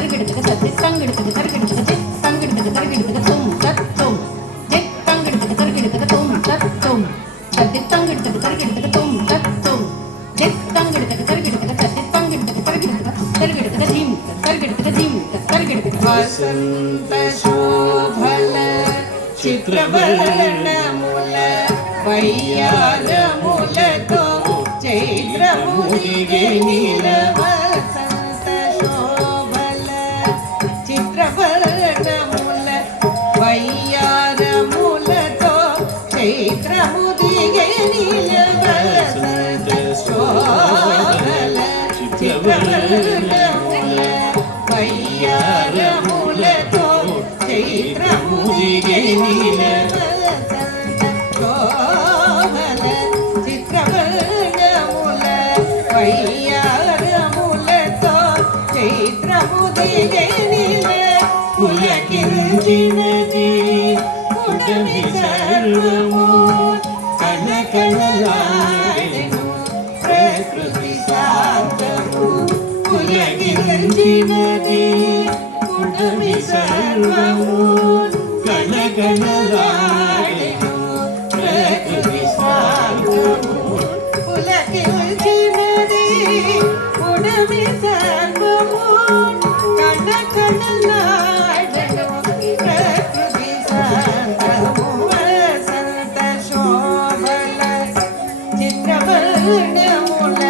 తరిగిడతక తత్తి తంగిడతక తరిగిడతక తి తంగిడతక తరిగిడతక తుమ్ తత్ తుమ్ తి తంగిడతక తరిగిడతక తుమ్ తత్ తుమ్ తత్తి తంగిడతక తరిగిడతక తుమ్ తత్ తుమ్ తి తంగిడతక తరిగిడతక తత్తి తంగిడతక తరిగిడతక తరిగిడతక ధిమ్ తరిగిడతక ధిమ్ తరిగిడతక వసంత శోభల చిత్రవర్ణముల వయ్యారములతో చైత్రముదిగే నీల వసంత శోభల చిత్రవర్ణముల వయ్యారములతో చైత్రముదిగే నీల వసంత శోభల చిత్రవర్ణముల వయ్యారములతో చైత్రముదిగే నీల వసంత శోభల చిత్రవర్ణముల వయ్యారములతో చైత్రముదిగే నీల పులకించినది పుడమి సర్వము కళకళలాడెను ప్రకృతి శాంతము పులకించినది పుడమి సర్వము కళకళలాడెను ప్రకృతి శాంతము పులకించినది పుడమి సర్వము కళకళలాడెను ప్రకృతి శాంతము వసంత శోభల చిత్రవర్ణముల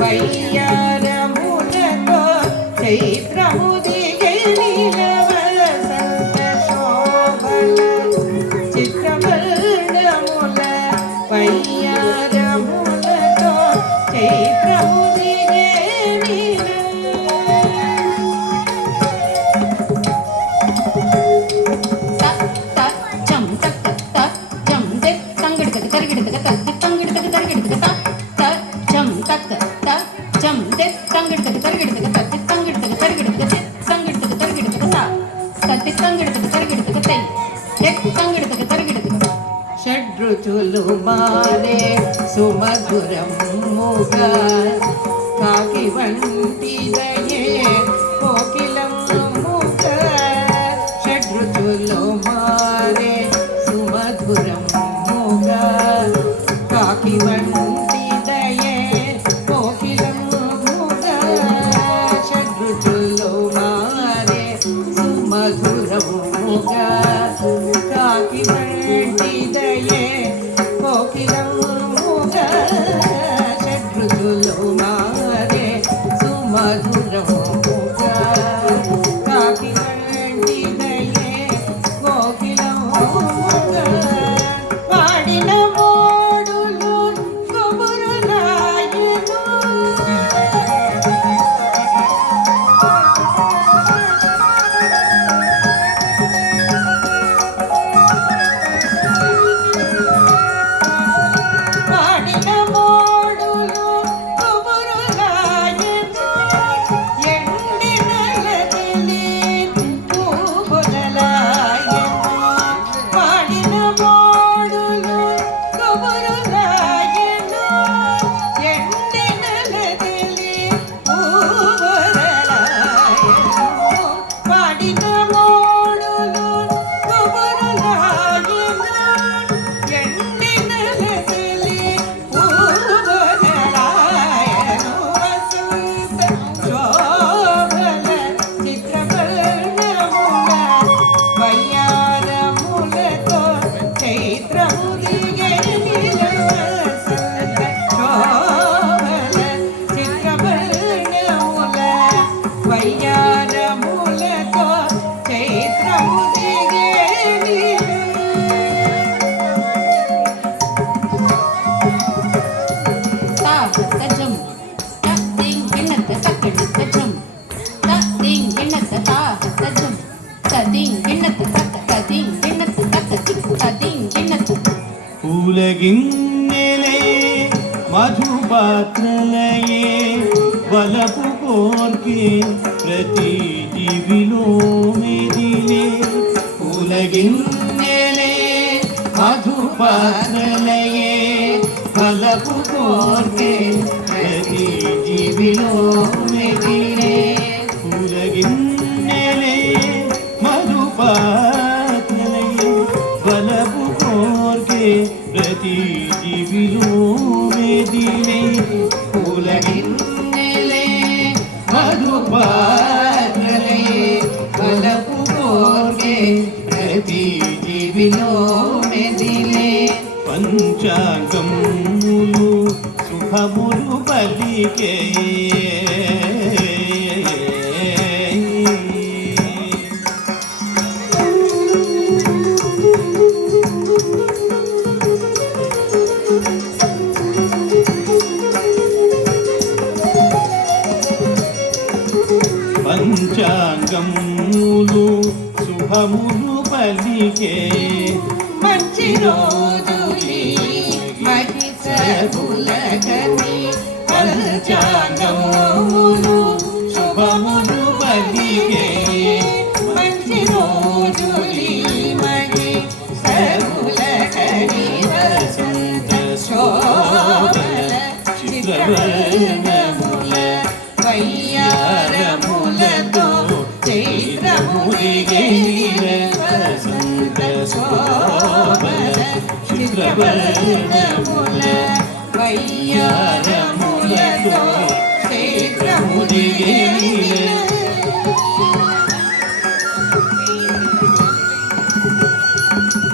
వయ్యారములతో చైత్రముదిగే నీల వసంత శోభల చిత్రవర్ణముల వయ్యారములతో చైత్రముదిగే నీల జం తక్ తక్ జం తి తంగిడతక తరిగిడతక తత్తి తంగిడతక తరిగిడతక త జం తక్ తక్ జం తి తంగిడతక తరిగిడతక తత్తి తంగిడతక తరిగిడతక తి తంగిడతక తరిగిడతక త తత్తి తంగిడతక తరిగిడతక తై ఎక్ తంగిడతక తరిగిడతక షడ్రుచులు మారే సుమధురముగా కాకి వంటిదయే కోకిలముగా షడ్రుచులు మారే సుమధురముగా కాకి వంటిదయే కోకిలముగా షడ్రుచులు మారే సుమధురముగా కాకి వంటిదయే కోకిలముగా షడ్రుచులు మారే సుమధురముగా కాకి వంటిదయే కోకిలముగా వాడిన మోడులు కొబురులాయెను వాడిన మోడులు కొబురులాయెను ఎండిన లదిలి పూబులలాయెను వాడిన మోడులు కొబురులాయెను ఎండిన లదిలి పూబులలాయెను వాడిన మోడులు కొబురులాయెను ఎండిన లదిలి పూబులలాయెను వసంత శోభల చిత్రవర్ణముల వయ్యారములతో చైత్రముదిగే నీల వసంత శోభల చిత్రవర్ణముల వయ్యారములతో చైత్రముదిగే నీల తా తజం త దింగ్ గిన్నత తక్కిడత జం త దింగ్ గిన్నత తా తజం త దింగ్ గిన్నత తక్ త దింగ్ గిన్నత తక్ చిక్ త దింగ్ గిన్నత పూలగిన్నెలే మధుపాత్రలయే వలపు కోర్కే ప్రతి జీవిలో మెదిలే పూలగిన్నెలే మధుపాత్రలయే వలపు కోర్కే ప్రతి జీవిలో మెదిలే పూలగిన్నెలే పాత్రలయే బలపు కోర్కే ప్రతి జీవిలో మెదిలే పూలగిన్నెలే మధు పాత్రలయే బలపు కోర్కే ప్రతి జీవిలో మెదిలే పంచాంగములు శుభములు పలికే పంచాంగములు శుభములు పలికే మంచి రోజులి మహిషకులగని పంచాంగములు శుభములు పలికే మంచి రోజులి మహిషకులగని వసంత శోభల చిత్రవర్ణముల వయ్యారములతో చైత్రముదిగే వసంత శోభల చిత్రవర్ణముల వయ్యారములతో చైత్రముదిగే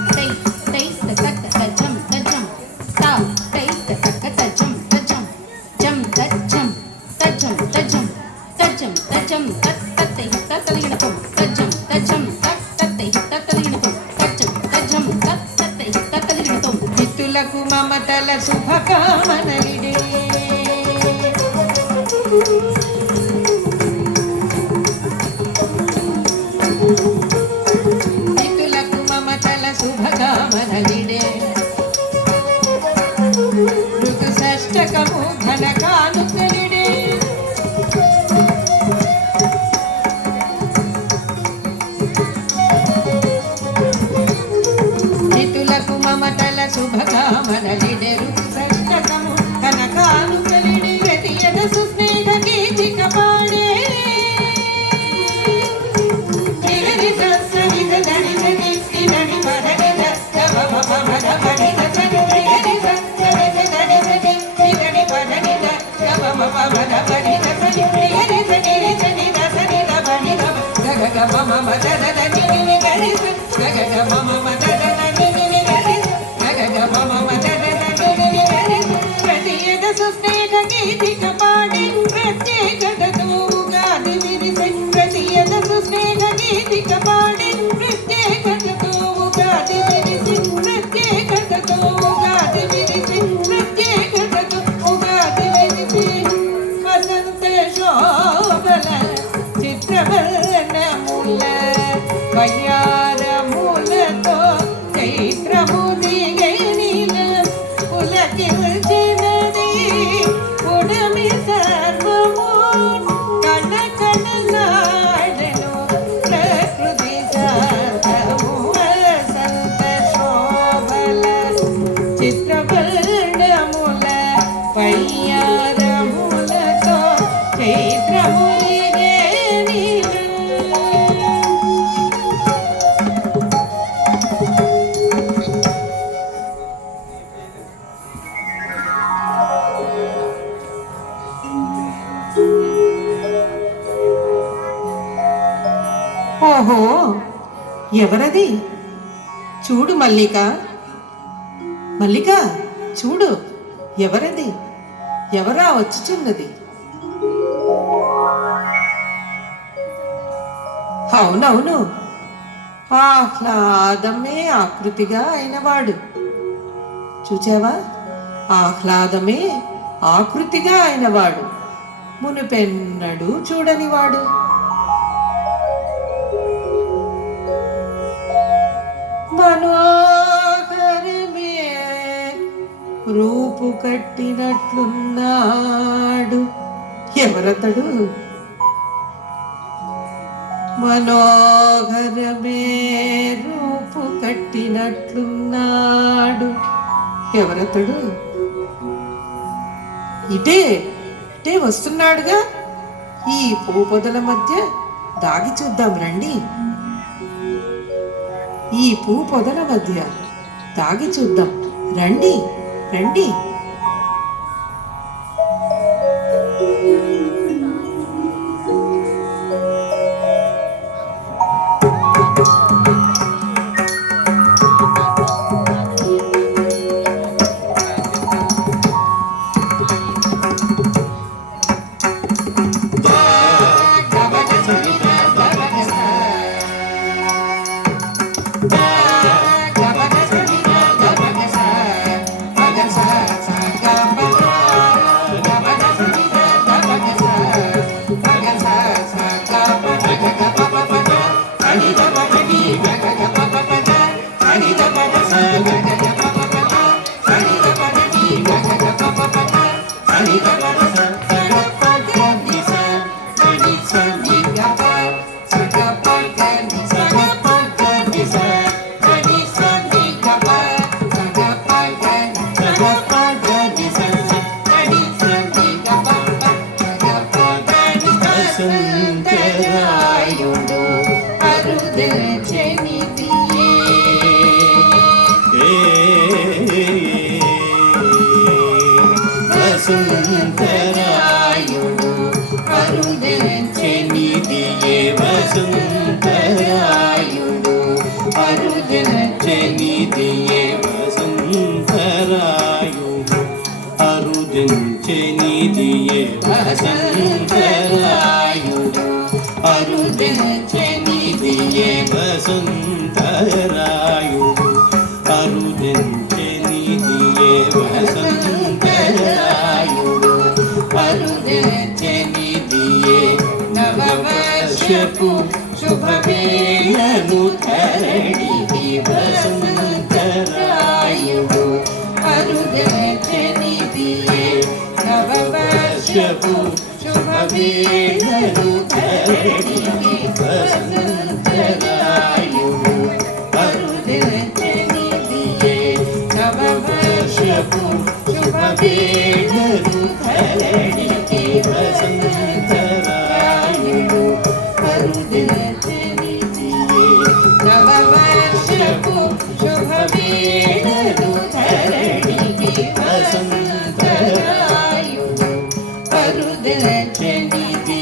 తై తై తక తజం తజం తా తై తక తజం తజం జం తజం తజం తజం తజం తజం తత్తై తత్తలిగడతం తజం తజం తత్తై తత్తలిగడతం తజం తజం తత్తై తత్తలిగడతం మిత్రులకు మమతల శుభకామనలిడే మిత్రులకు మమతల శుభకామనలిడే ఋతు షష్టకము ఘన కానుకలిడే మిత్రులకు మమతల శుభకామనలిడే ఋతు షష్టకము ఘన కానుకలిడే ప్రతియద సుస్నేహ గీతిక పాడే గిరి సస్సని దని దని దని పదని దస్తవ మమద పని దసని గిరి సస్సని దని దని దని పదని దస్తవ మమద పని దసని గిరి సని దని దసని దబని దబ గగ మమ మదద దని ని గరి గగ మమ మదద దని ని గరి గగ మమ మదద దని ని గరి ప్రతియద సుస్నేహ గీతిక పాడి ప్రత్యేకతతో ఉగాది విరిసె ప్రతియద సుస్నేహ గీతిక పాడి ప్రత్యేకతతో ఉగాది విరిసె ప్రత్యేకతతో ఉగాది విరిసె ప్రత్యేకతతో ఉగాది విరిసె వసంత శోభల చిత్రవర్ణముల వయ్యారములతో చైత్రము దిగనిల పులకిల్చినది పుడమి సర్వము కణ కణలాడెను ప్రకృతి శాంతము వసంత శోభల చిత్రవర్ణముల వయ్యారములతో చైత్రము దిగనిల ఓహో ఎవరది చూడు మల్లిక మల్లిక చూడు ఎవరది ఎవరా వచ్చుచున్నది అవునవును ఆహ్లాదమే ఆకృతిగా అయినవాడు చూచావా ఆహ్లాదమే ఆకృతిగా అయినవాడు మునుపెన్నడూ చూడనివాడు మనోహరమే రూపు కట్టినట్లున్నాడు ఎవరతడు మనోహరమే రూపు కట్టినట్లున్నాడు ఎవరతడు ఇటే ఇటే వస్తున్నాడుగా ఈ పూపొదల మధ్య దాగి చూద్దాం రండి ఈ పూ పొదల మధ్య తాగి చూద్దాం. రండి రండి. వసంతరాయుడు అరుదచనిదియే. వసంతరాయుడు అరుదచనిదియే. వసంతరాయుడు అరుదచనిదియే. వసంతరాయుడు అరుదచనిదియే. వసంతరాయుడు అరుదచనిదియే. వసంతరాయుడు అరుదచనిదియే. వసంతరాయుడు అరుదచనిదియే. నవవర్షపు శుభవేళను ధరణికి వసంతరాయుడు అరుదచనిదియే. నవవర్షపు శుభవేళను ధరణికి వసంతరాయుడు అరుదచనిదియే. నవవర్షపు శుభవేళను ధరణికి వసంతరాయుడు అరుదచనిదియే. నవవర్షపు శుభవేళను ధరణికి వసంతరాయుడు అరుదచనిదియే.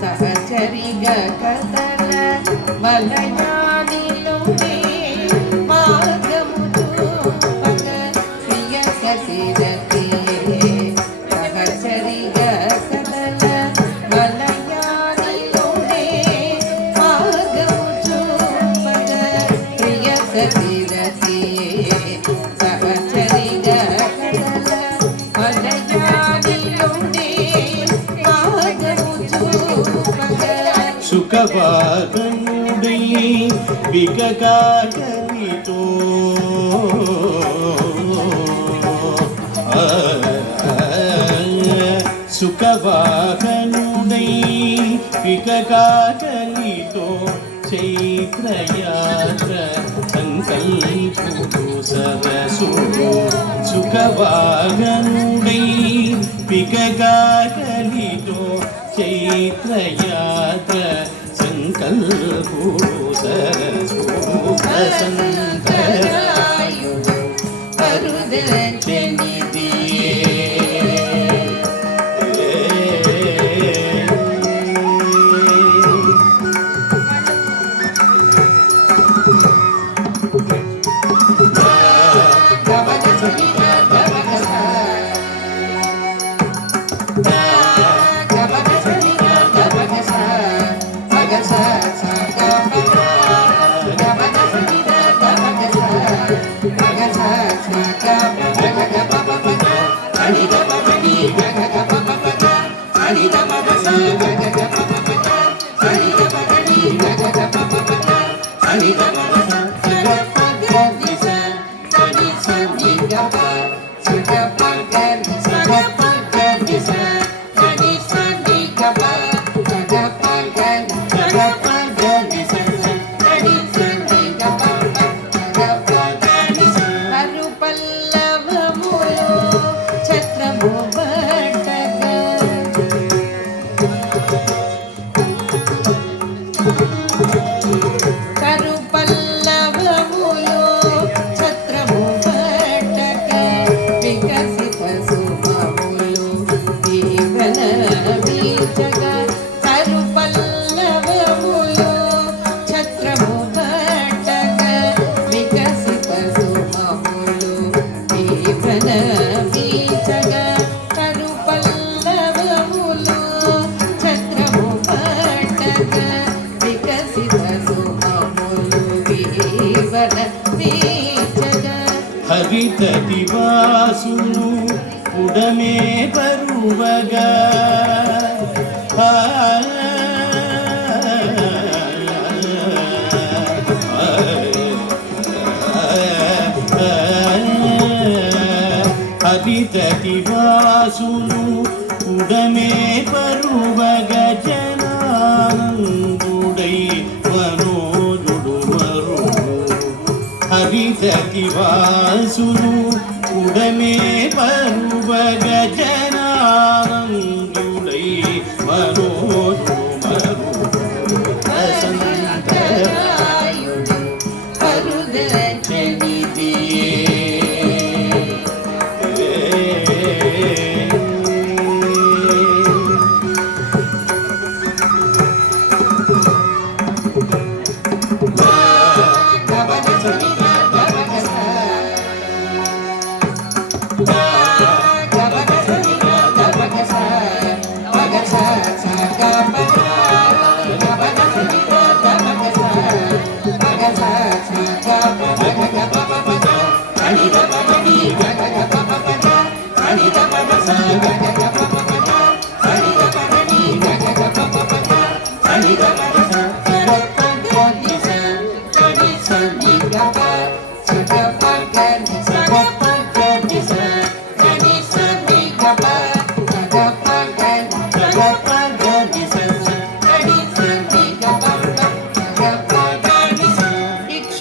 సహచరిగా కథల వలయానిలోనే మార్గము చూపగ ప్రియ సతిరతి. సహచరిగా కథల వలయానిలోనే మార్గము చూపగ ప్రియ సతిరతి. సహచరిగా కథల వలయానిలోనే మార్గము చూపగ సుఖవాదనుడై వికకాకలితో సుఖవాదనుడై వికకాకలితో చైత్రయాత్ర సంకల్పుడు సరసుడు. సుఖవాదనుడై వికకాకలితో చైత్రయాత్ర సంకల్పుడు సరసుడు. వసంతరాయుడు అరుదచనిదియే. సని గమ సగ పగ నిస సని సని గమ సగ పగ సగ పగ నిస సని సని గమ సగ పగ సగ పగ నిస సని సని గమ సగ పగ నిస కరు పల్లవములు ఛత్రము బట్టగా కరు పల్లవములు ఛత్రము బట్టగా వికసిత శుభములు దీవెన వీచగా కరు పల్లవములు ఛత్రము బట్టగా వికసిత శుభములు దీవెన వీచగా కరు పల్లవములు ఛత్రము బట్టగా వికసిత శుభములు దీవెన వీచగా హరిత దివాసును ఉడమే బరువగా హరిత దివాసును ఉడమే బరువగ జనానందుడై మనోజుడు మరు హరిత దివాసును ఉడమే బరువగ జనానందుడై మనోజుడు మరు అంతరాయుడు కరుదచనిదియే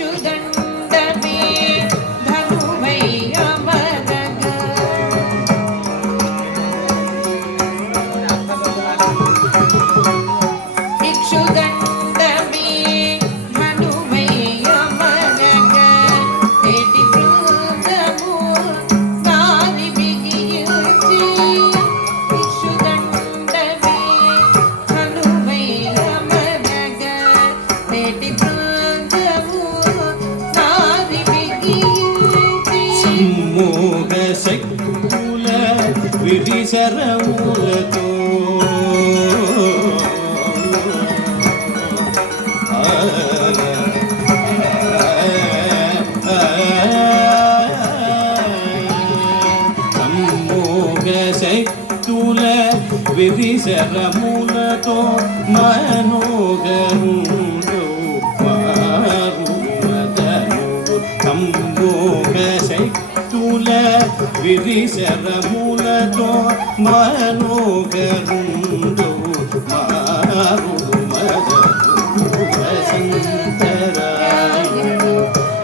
ఇక్షుదండమే ధనువయ్య మదగ ఇక్షుదండమే ధనువయ్య మదగ తేటి బృందము నాది బిగియుచి ఇక్షుదండమే ధనువయ్య మదగ తేటి బృందము నాది బిగియుచి సమ్మోహ శక్తుల విధిసరములతో సమ్మోహ శక్తుల విధిసరములతో మనోగరుడు మారుమదనుడు సంభోగ శక్తుల విధిసరములతో మనోగరుడు మారుమదనుడు వసంతరాయుడు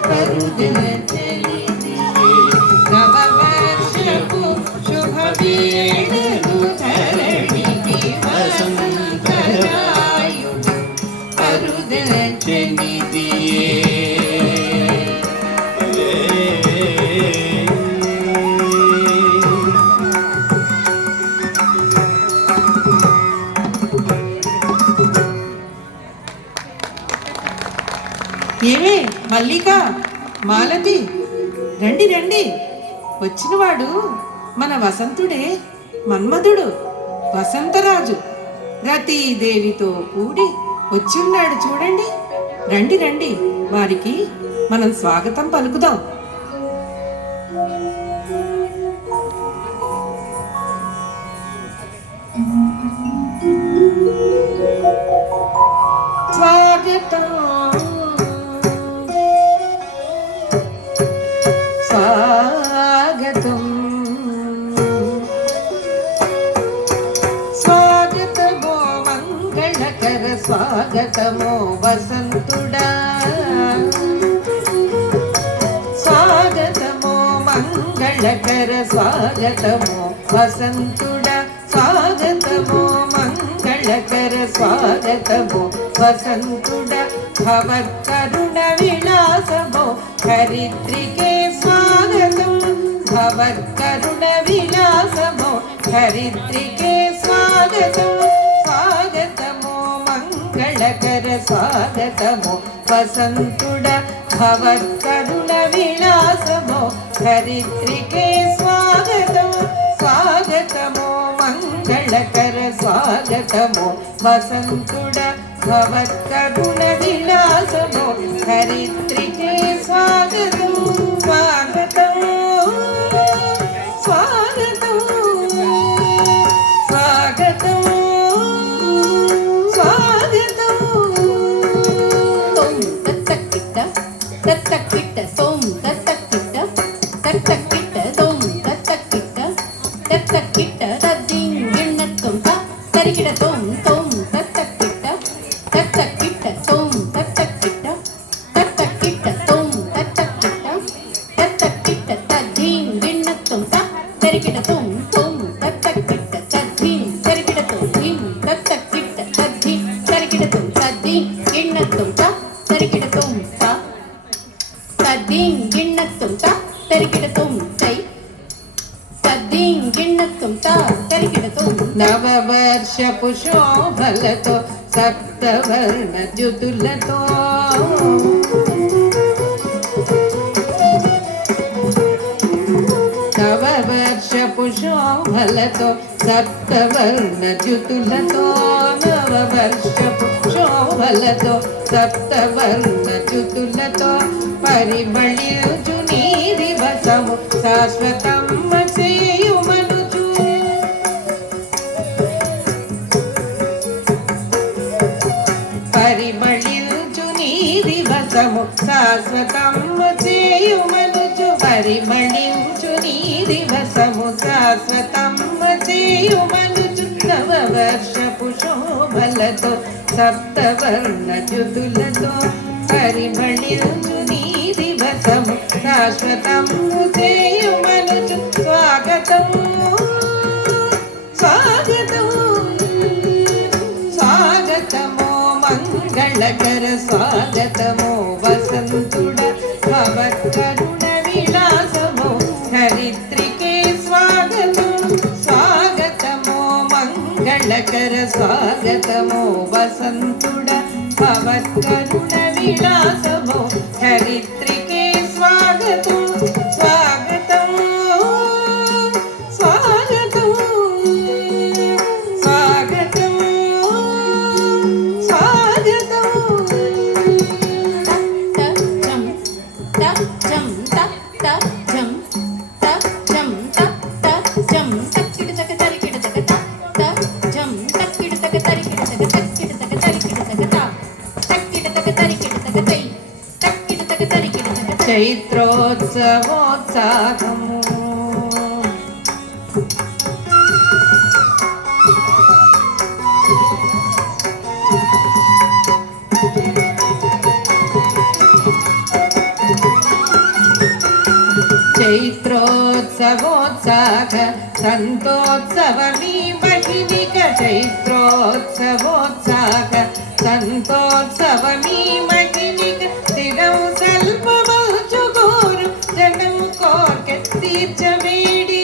కరుదచనిదియే నవవర్షపు శుభవేళను తరణికి వసంతరాయుడు కరుదచనిదియే ఏమే మల్లిక మాలతి రండి రండి వచ్చినవాడు మన వసంతుడే మన్మధుడు వసంతరాజు రతీదేవితో కూడి వచ్చిన్నాడు చూడండి. రండి రండి వారికి మనం స్వాగతం పలుకుదాం. స్వాగతం మంగళకర స్వాగతము వసంతుడ స్వాగతము మంగళకర స్వాగతము వసంతుడ భవత్కరుణ విలాసము హరిత్రికే స్వాగతం భవత్కరుణ విలాసము హరిత్రికే స్వాగతం స్వాగతము మంగళకర స్వాగతము వసంతుడ భవత్కరుణ విలాసము హరిత్రికే స్వాగతం స్వాగతము మంగళకర స్వాగతము వసంతుడ భవత్కరుణ విలాసము హరిత్రికే స్వాగతం స్వాగతం స్వాగతం స్వాగతం స్వాగతం తోం తత్తక్కిట్ట తత్తక్కిట్ట తోం తత్తక్కిట్ట తత్తక్కిట్ట తోం తత్తక్కిట్ట తత్తక్కిట్ట తద్దిం గిన్నత్తం త తరికిడ తోం తోం తత్తక్కిట్ట తత్తక్కిట్ట తోం తత్తక్కిట్ట తత్తక్కిట్ట తోం తత్తక్కిట్ట తత్తక్కిట్ట తద్దిం గిన్నత్తం త తరికిడ తోం తోం తత్తక్కిట్ట తద్దిం తరికిడ తోం దిం తత్తక్కిట్ట తద్దిం తరికిడ తోం తద్దిం గిన్నత్తం త తరికిడ తోం త తద్దిం గిన్నత్తం త తరికిడ తోం తై తద్దిం గిన్నత్తం త తరికిడ తోం నవవర్షపు శోభలతో సప్తవర్ణ జ్యుతులతో నవవర్షపు శోభలతో సప్తవర్ణ జ్యుతులతో నవవర్షపు శోభలతో సప్తవర్ణ జ్యుతులతో పరిమళించు నీ దివసము శాశ్వతమ్మ చేయుమనుచు పరిమళించు నీ దివసము శాశ్వతమ్మ చేయుమనుచు పరిమళించు నీ దివసము శాశ్వతమ్మ చేయుమనుచు నవవర్షపు శోభలతో సప్తవర్ణ జ్యుతులతో పరిమళించు నీ దివసము శాశ్వతము చేయుమనుచు స్వాగతం స్వాగతం స్వాగతము మంగళకర స్వాగతము వసంతుడ భవత్కరుణ విలాసము హరిత్రికే స్వాగతం స్వాగతము మంగళకర స్వాగతము వసంతుడ భవత్కరుణ విలాసము హరిత్రికే స్వాగతం స్వాగతం స్వాగతం స్వాగతం స్వాగతం తచ్చం తచ్చం తచ్చం తచ్చం తచ్చం తక్కిడ తక తరికిడ తక తచ్చం తక్కిడ తక తరికిడ తక తక్కిడ తక తరికిడ తక తక్కిడ తక తరికిడ తక తై తక్కిడ తక తరికిడ తక చైత్రోత్సవోత్సాహము చైత్రోత్సవోత్సాహ సంతోత్సవమీ మహిమిక చైత్రోత్సవోత్సాహ సంతోత్సవమీ మహిమిక స్థిరం సల్పమౌచు గోరు జనం కోర్కె తీర్చవేడి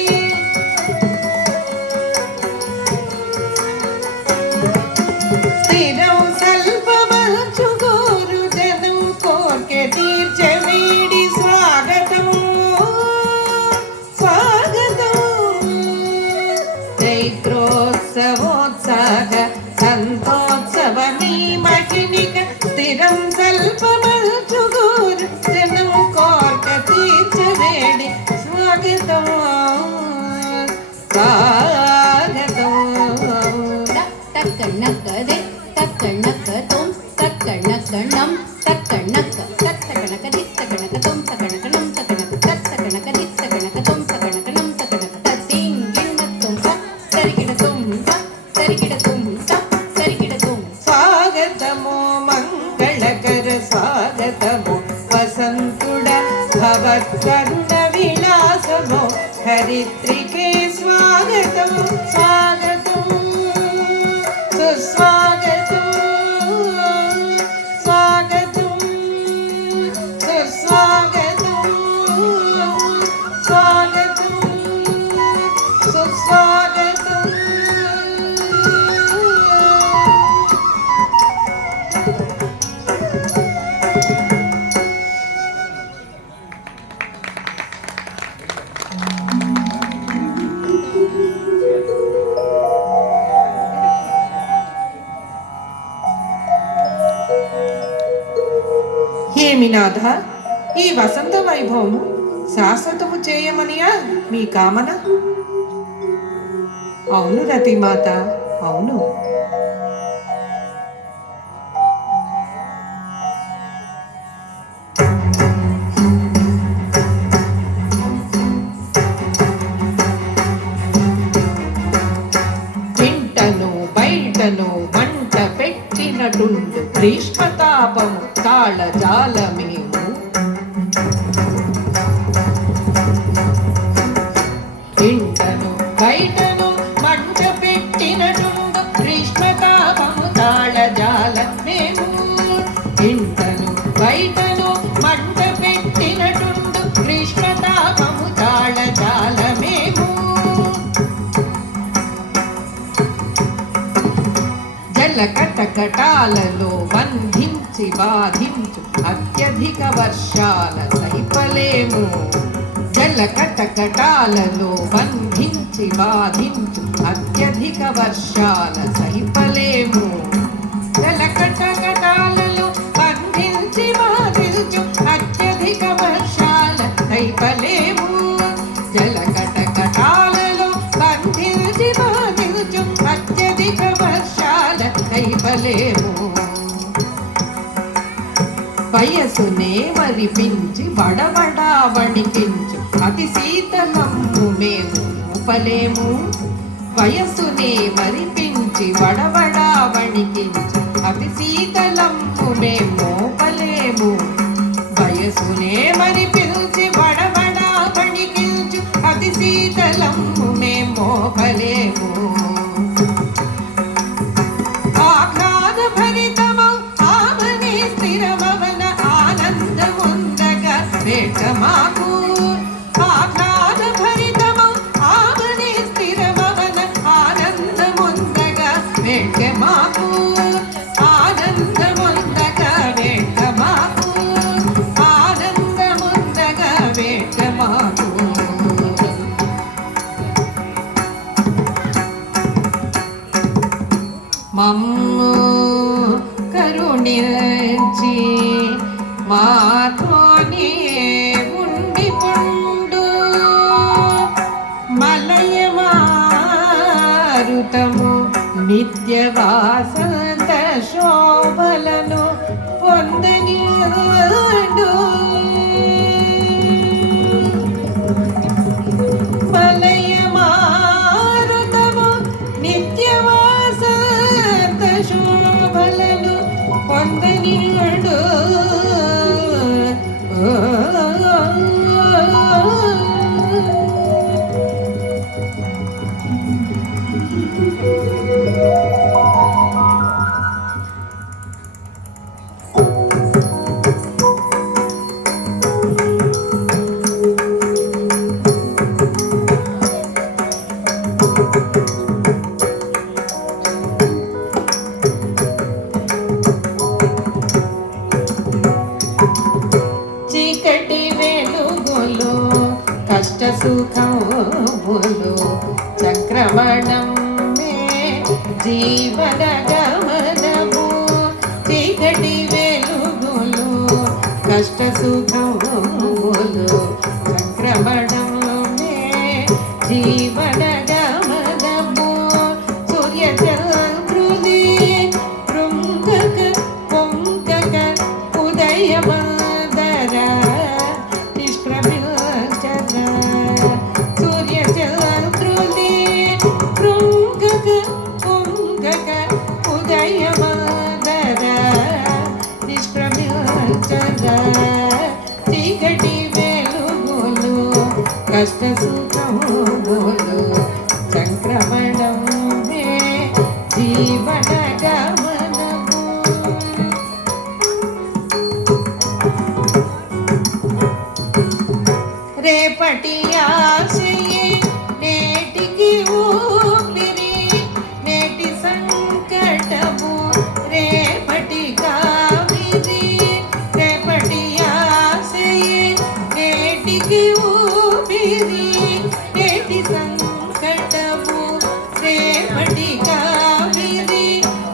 స్థిరం సల్పమౌచు గోరు జనం కోర్కె తీర్చవేడి స్వాగతం స్వాగతం చైత్రోత్సవోత్సాహ సంతోత్సవమీ మహిమిక స్థిరం సల్ ఏమి నాథ, ఈ వసంత వైభవము శాశ్వతము చేయమనియా మీ కామన? అవును రతిమాత, అవును. ఇంటను బయటను వంట పెట్టినటుండు గ్రీష్మతాపము తాళజాలమేము. ఇంటను బయటను మంట పెట్టినటుండు గ్రీష్మతాపము తాళజాలమేము. ఇంటను బయటను మంట పెట్టినటుండు గ్రీష్మతాపము తాళజాలమేము. జలకటకటాలలో బంధించి బాధించు అత్యధిక వర్షాల సైపలేము. జలకటకటాలలో బంధించి బాధించు అత్యధిక వర్షాల సైపలేము. జలకటకటాలలో బంధించి బాధించు అత్యధిక వర్షాల సైపలేము. జలకటకటాలలో బంధించి బాధించు అత్యధిక వర్షాల సైపలేము. వయసునే మరిపించి బడబడా వణికించు అతి శీతలము మేము ఊపలేము. వయసునే మరిపించి బడబడా వణికించు అతి శీతలము మేము ఊపలేము. వయసునే మరిపించి బడబడా వణికించు అతి శీతలము మేము ఊపలేము. ఆహ్లాద భరితమౌ ఆమని స్థిరమవన ఆనందముందగా వేట మాకు. ఆహ్లాద భరితమౌ ఆమని స్థిరమవన ఆనందముందగా వేట మాకు. ఆనందముందగా వేట మాకు. ఆనందముందగా వేట మాకు. మమ్ము కరుణించి మాతోనే ఉండిపొండు మలయమారుతము నిత్య వాసంత శోభలను పొందనిడు. మలయమారుతము నిత్య శోభలను పొందనిడు. చీకటి వెలుగులు కష్ట సుఖములు సంక్రమణం జీవన గమనము. చీకటి వెలుగులు కష్ట సుఖములు సంక్రమణం జీవన గమనము. సూర్య చంద్రుని కృంగక పొంగక ఉదయమ సూర్య చంద్రుని కృంగక పొంగక ఉదయమదర నిష్ప్రమించద. చీకటి వెలుగులు కష్ట సుఖములు సంక్రమణం జీవన గమనము. రేపటి ఆశయే నేటికి ఊపిరి నేటి సంకటము రేపటి కావిరి. రేపటి ఆశయే నేటికి ఊపిరి నేటి సంకటము రేపటి కావిరి.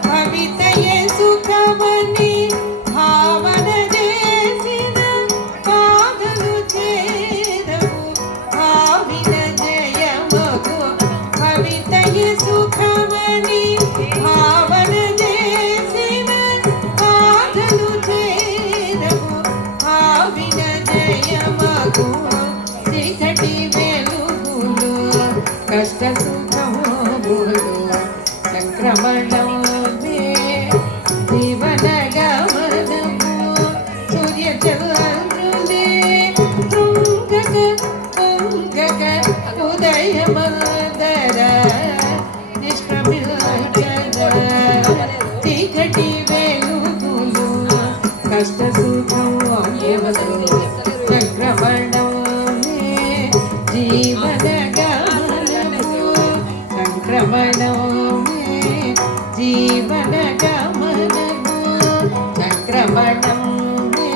భవితయే సుఖమని భావన చేసి కష్ట సుఖములు సంక్రమణమే జీవన గమనము సూర్య చంద్రులే తుంగక పొంగక ఉదయమదర నిష్క్రమించద చీకటి వెలుగులు కష్ట సుఖములు సంక్రమణమే జీవన గమనము సంక్రమణమే జీవన గమనము సంక్రమణమే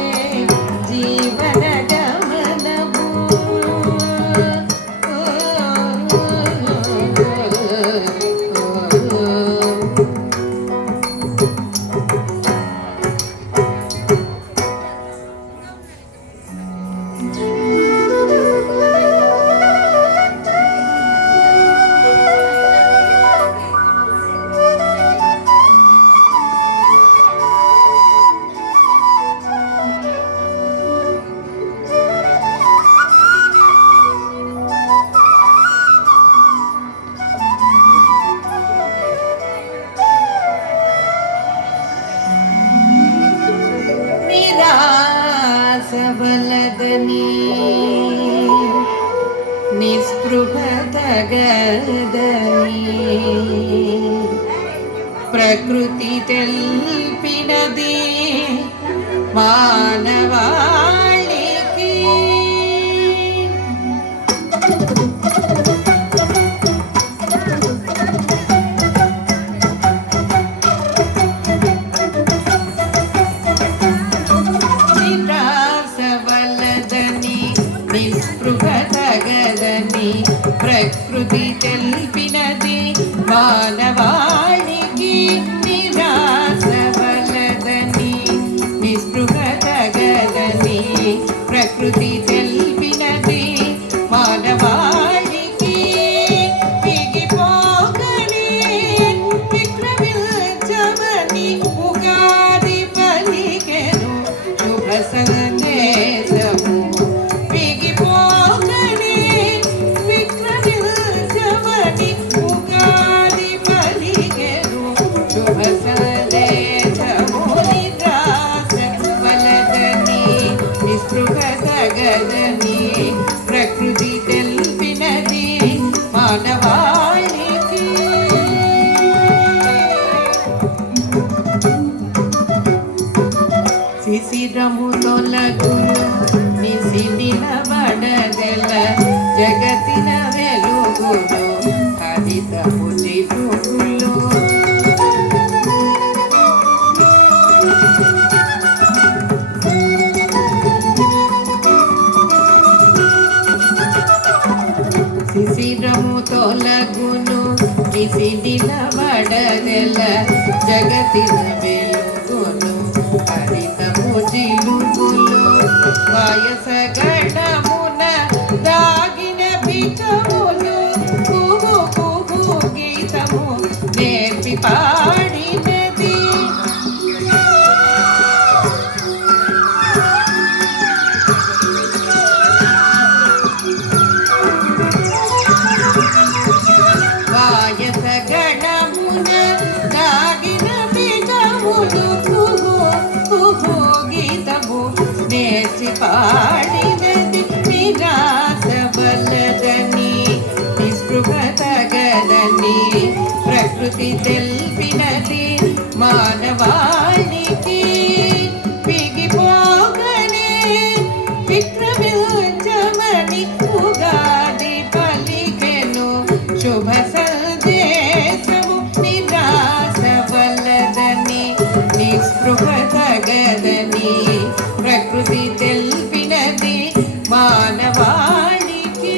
జీవన గమనము నిరాసవలదని నిస్పృహతగదని ప్రకృతి తెల్పినది మానవాళికి నిరాసవలదని నిస్పృహతగదని ప్రకృతి తెల్పినది మానవాళికి నిరాసవలదని నిస్పృహతగదని ప్రకృతి తెల్పినది మానవాళికి పిగిపోగని విక్రమించమని ఉగాది పలికెను శుభ సందేశము పిగిపోగని విక్రమించమని ఉగాది పలికెను శుభ సందేశము నిరాసవలదని నిస్పృహతగదని ప్రకృతి తెల్పినది మానవాళికి శిశిరము తొలగు నిసి నిలబడగల జగతిన వెలుగులు హరితము చిరుకులు శిశిరము తొలగును నిసి నిలబడగల జగతిన వెలుగును హరితము చిరుకులు పాయస గణమున దాగిన భికములు కుహు కుహు గీతము నేర్పి పాడినది పాయస గణమున దాగిన భికములు కుహు కుహు గీతము నేర్చి పాడినది నిరాసవలదని నిస్పృహతగదని ప్రకృతి తెల్పినది మానవాళికి పిగిపోగని విక్రమించమని ఉగాది పలికెను శుభ సందేశము నిరాసవలదని నిస్పృహతగదని ప్రకృతి తెల్పినది మానవాళికి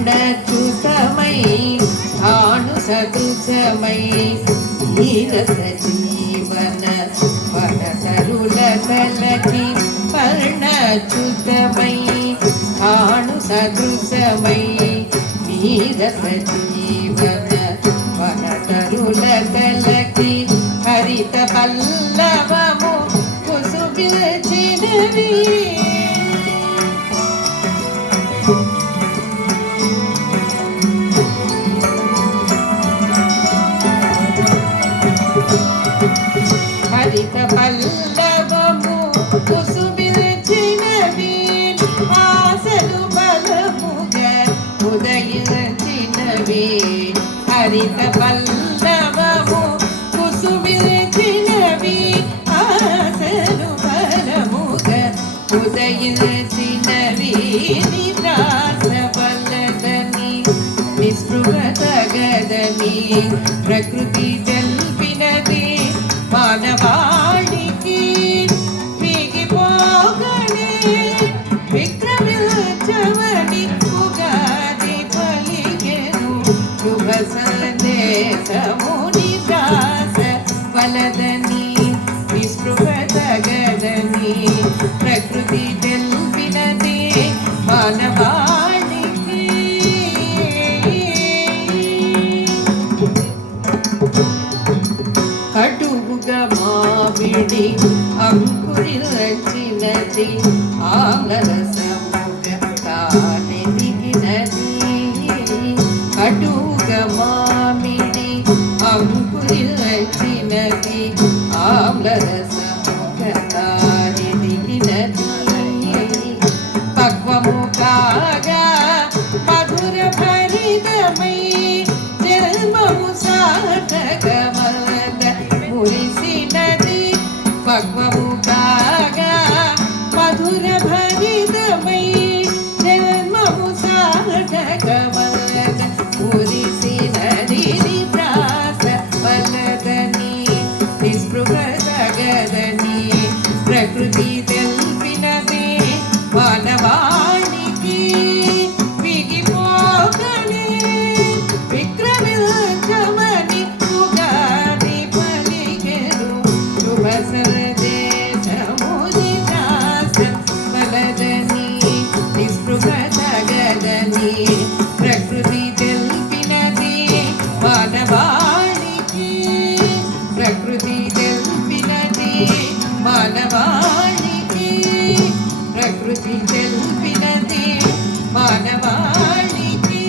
పర్ణచ్యుతమై భాను సదృశమై నీరస జీవన వనతరుల తలకి పర్ణచ్యుతమై భాను సదృశమై నీరస జీవన వనతరుల తలకి హరిత పల్లవము కుసుమిల్చినవి హరిత పల్లవము కుసుమిల్చినవి ఆశలు పరముగ ఉదయించినవి నిరాశ వల్లదని నిస్పృహ తగదని ప్రకృతి తెల్పినది మానవాళికి మిగిపోగనే విక్రమించవని ఉగాది పలికెను శుభ సందేశము నిరాశ వలదని నిస్పృహ తగదని ప్రకృతి తెల్పినది మానవాళికి కటువుగా మామిడి అంకురిల్చినది ఆమ్లరసముగ కానెదిగినది కటువుగా మామిడి అంకురిల్చినది ఆమ్లరసముగ కానెదిగినది పక్వము కాగా మధుర భరితమై జన్మము సార్థకమద మురిసినది పక్వము కాగా మధుర భరితమై జన్మము సార్థకమద మురిసినది నిరాశ వలదని నిస్పృహ తగదని ప్రకృతి తెల్పినది మానవాళికి మిగిపోగనే విక్రమించమని ఉగాది పలికెను శుభ సందేశము నిరాశ వలదని నిస్పృహ తగదని ప్రకృతి తెల్పినది మానవాళికి ప్రకృతి తెల్పినది మానవాళికి ప్రకృతి తెల్పినది మానవాళికి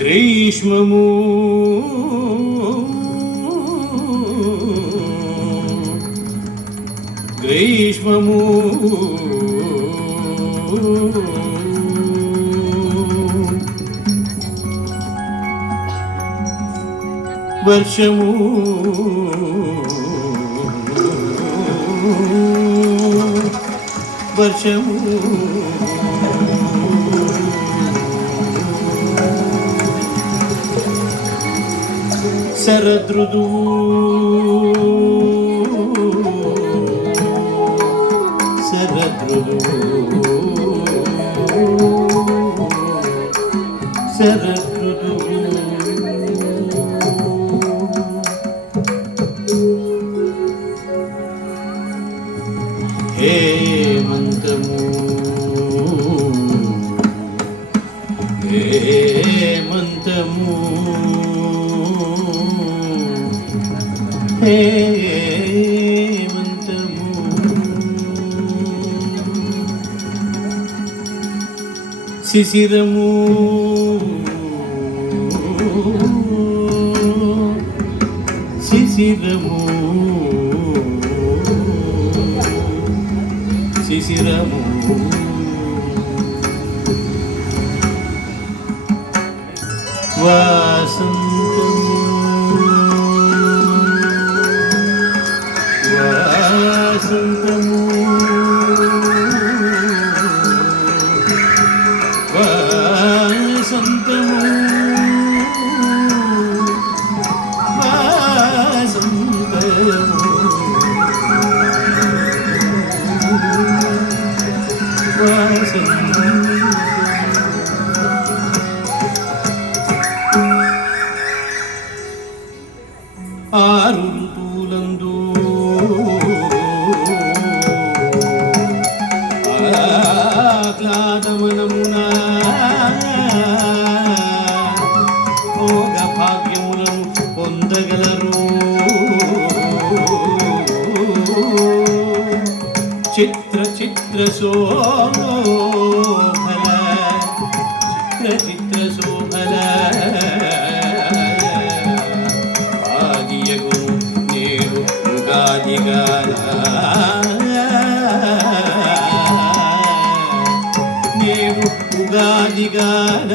గ్రీష్మము గ్రీష్మము వర్షము వర్షము శరదృతువు శరదృతువు శరదృతువు హేమంతము హేమంతము హేమంతము శిశిరము శిశిరము శిశిరము వాసంతము వాసంతము వాసంతము ఆరు ఋతువులందు ఆహ్లాదమనమున భోగ భాగ్యములను పొందగలరు. చిత్ర చిత్ర శోభల కాల ఆదియగు నేడు ఉగాదిగాల నేడు ఉగాదిగాల